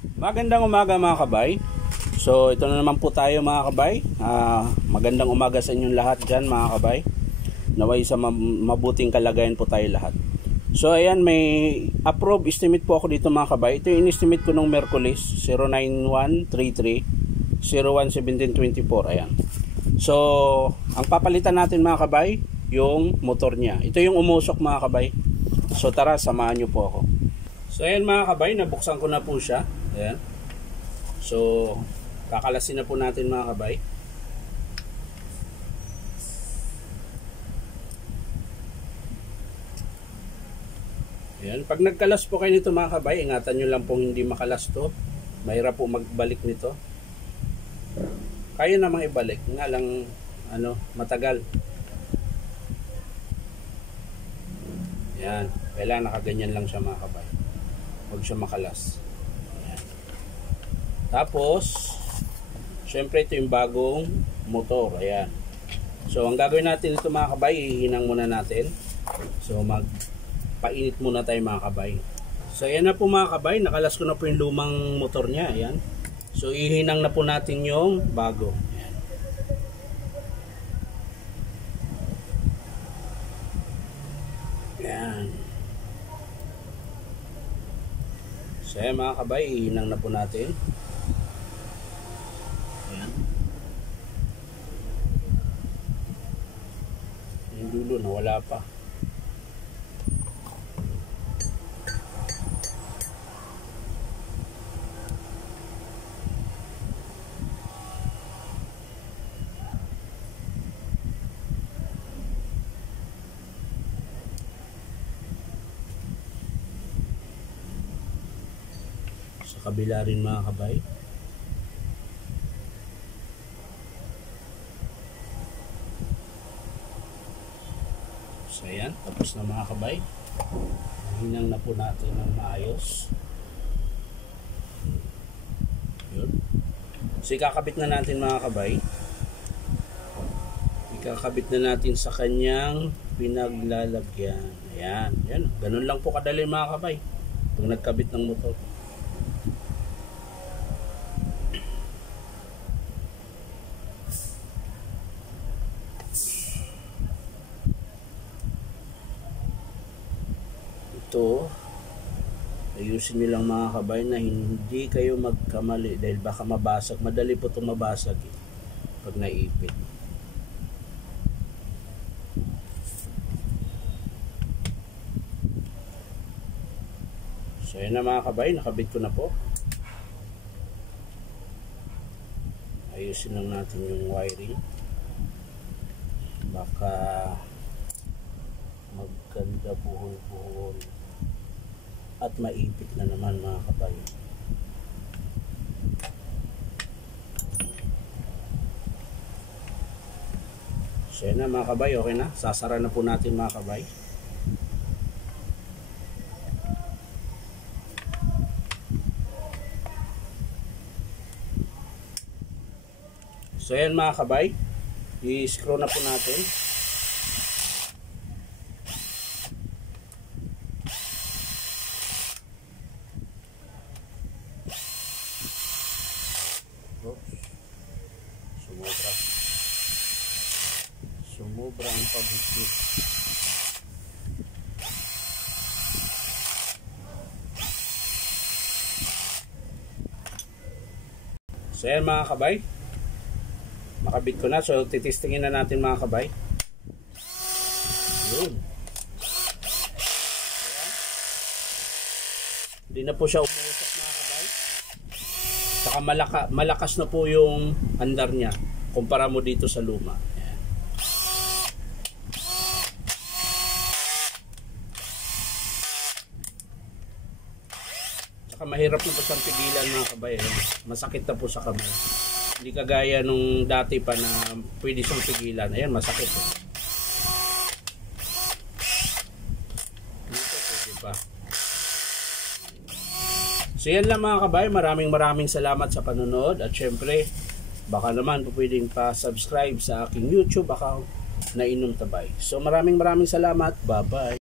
Magandang umaga mga kabay. So ito na naman po tayo mga kabay. Magandang umaga sa inyong lahat dyan mga kabay. Naway sa mabuting kalagayan po tayo lahat. So ayan, may approve estimate po ako dito mga kabay. Ito yung in-estimate ko nung Merkulis 09133 011724. Ayan. So ang papalitan natin mga kabay, yung motor niya. Ito yung umusok mga kabay. So tara, samahan nyo po ako. So ayan mga kabay, nabuksan ko na po siya. Ayan. So kakalasin na po natin mga kabay. Ayan. Pag nagkalas po kayo nito mga kabay, ingatan nyo lang pong hindi makalas to. Mahirap po magbalik nito. Kaya namang ibalik, nga lang matagal. Ayan. Kailangan nakaganyan lang siya mga kabay. Huwag siya makalas. Ayan. Tapos syempre ito yung bagong motor. Ayan. So ang gagawin natin ito mga kabay, ihinang muna natin. So magpainit muna tayo mga kabay. So ayan na po mga kabay, nakalas ko na po yung lumang motor niya. Ayan. So ihinang na po natin yung bago. Ayan. Ayan. So ayan mga kabay, ihinang na po natin. Ayan. Yung dulo na wala pa. Sa kabila rin mga kabay. So ayan, tapos na mga kabay. Hinang na po natin ng maayos. Yun. So ikakabit na natin mga kabay. Ikakabit na natin sa kanyang pinaglalagyan. Ayan, yan. Ganun lang po kadali mga kabay pag nagkabit ng motor. Ito, ayusin nyo lang mga kabay na hindi kayo magkamali dahil baka mabasag. Madali po itong mabasag pag naipit. So yun na mga kabay, nakabit ko na po. Ayusin lang natin yung wiring. Baka magganda buhol-buhol at maipit na naman mga kabay. So yun na mga kabay, okay na. Sasara na po natin mga kabay. So yan mga kabay, i-screw na po natin. Sumobra ang paghigpit. So yan mga kabay, makabit ko na. So titistingin na natin mga kabay. Yun. Hindi na po siya umuusok mga kabay. Saka malakas na po yung andar niya kumpara mo dito sa luma. Ayan. Saka mahirap na po siyang pigilan mga kabay. Masakit na po sa kamay. Hindi kagaya nung dati pa na pwede siyang pigilan. Ayan, masakit. Dito pwede pa. So yan lang mga kabay. Maraming salamat sa panonood. At syempre, baka naman po pwedeng pa-subscribe sa aking YouTube account na Inom Tabay. So maraming salamat. Bye-bye.